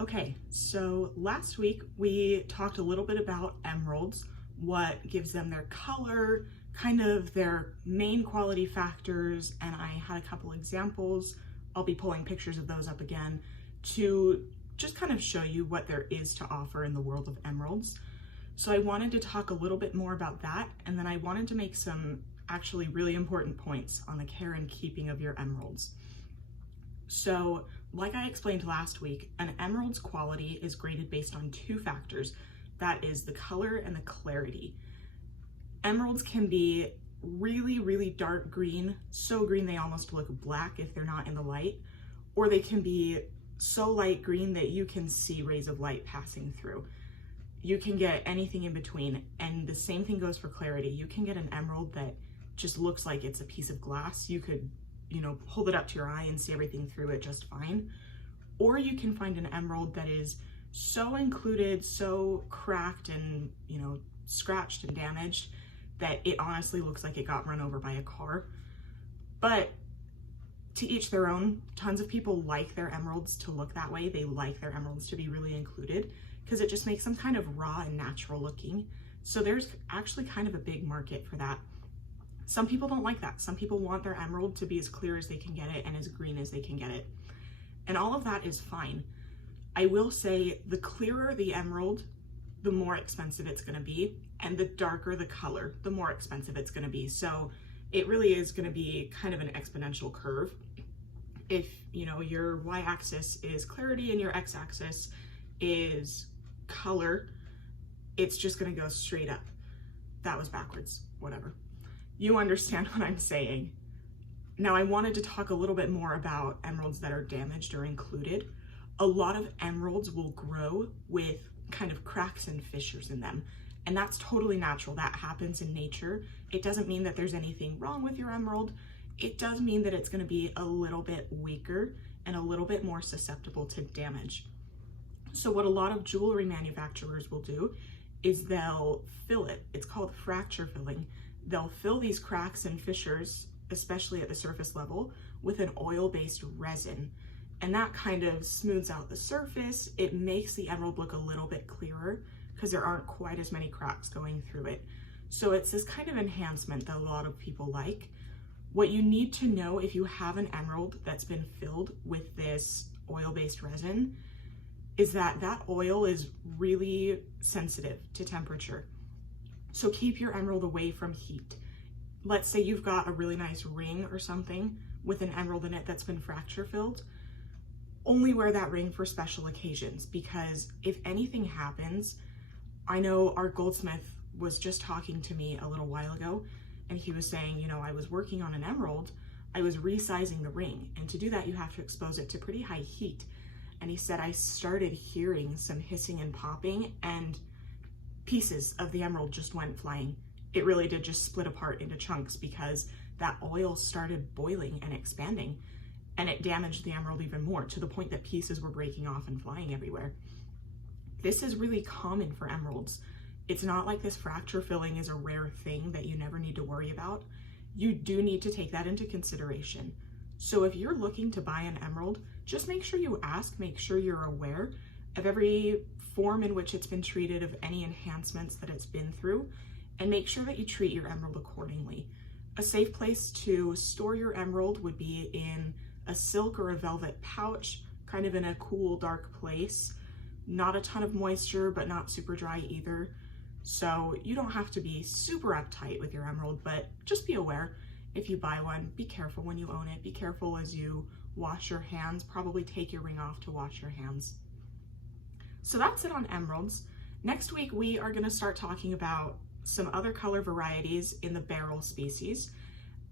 Okay, so last week we talked a little bit about emeralds, what gives them their color, kind of their main quality factors, and I had a couple examples. I'll be pulling pictures of those up again to just kind of show you what there is to offer in the world of emeralds. So I wanted to talk a little bit more about that, and then I wanted to make some actually really important points on the care and keeping of your emeralds. So, like I explained last week, an emerald's quality is graded based on two factors. That is the color and the clarity. Emeralds can be really, really dark green, so green they almost look black if they're not in the light, or they can be so light green that you can see rays of light passing through. You can get anything in between, and the same thing goes for clarity. You can get an emerald that just looks like it's a piece of glass. You could hold it up to your eye and see everything through it just fine. Or you can find an emerald that is so included, so cracked and, scratched and damaged that it honestly looks like it got run over by a car. But to each their own. Tons of people like their emeralds to look that way. They like their emeralds to be really included because it just makes them kind of raw and natural looking. So there's actually kind of a big market for that. Some people don't like that. Some people want their emerald to be as clear as they can get it and as green as they can get it. And all of that is fine. I will say the clearer the emerald, the more expensive it's going to be, and the darker the color, the more expensive it's going to be. So it really is going to be kind of an exponential curve. If your y-axis is clarity and your x-axis is color, it's just going to go straight up. That was backwards, whatever. You understand what I'm saying. Now I wanted to talk a little bit more about emeralds that are damaged or included. A lot of emeralds will grow with kind of cracks and fissures in them, and that's totally natural. That happens in nature. It doesn't mean that there's anything wrong with your emerald. It does mean that it's going to be a little bit weaker and a little bit more susceptible to damage. So what a lot of jewelry manufacturers will do is they'll fill it. It's called fracture filling. They'll fill these cracks and fissures, especially at the surface level, with an oil-based resin. And that kind of smooths out the surface. It makes the emerald look a little bit clearer because there aren't quite as many cracks going through it. So it's this kind of enhancement that a lot of people like. What you need to know if you have an emerald that's been filled with this oil-based resin is that that oil is really sensitive to temperature. So keep your emerald away from heat. Let's say you've got a really nice ring or something with an emerald in it that's been fracture filled. Only wear that ring for special occasions, because if anything happens, I know our goldsmith was just talking to me a little while ago, and he was saying, I was working on an emerald, I was resizing the ring, and to do that you have to expose it to pretty high heat. And he said, I started hearing some hissing and popping, and pieces of the emerald just went flying. It really did just split apart into chunks because that oil started boiling and expanding, and it damaged the emerald even more to the point that pieces were breaking off and flying everywhere. This is really common for emeralds. It's not like this fracture filling is a rare thing that you never need to worry about. You do need to take that into consideration. So if you're looking to buy an emerald, just make sure you ask, make sure you're aware of every form in which it's been treated, of any enhancements that it's been through, and make sure that you treat your emerald accordingly. A safe place to store your emerald would be in a silk or a velvet pouch, kind of in a cool, dark place. Not a ton of moisture, but not super dry either. So you don't have to be super uptight with your emerald, but just be aware if you buy one. Be careful when you own it. Be careful as you wash your hands. Probably take your ring off to wash your hands. So that's it on emeralds. Next week, we are going to start talking about some other color varieties in the beryl species.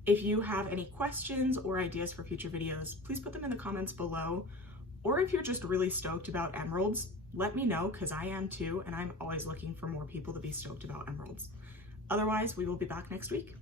If you have any questions or ideas for future videos, please put them in the comments below. Or if you're just really stoked about emeralds, let me know, because I am too, and I'm always looking for more people to be stoked about emeralds. Otherwise, we will be back next week.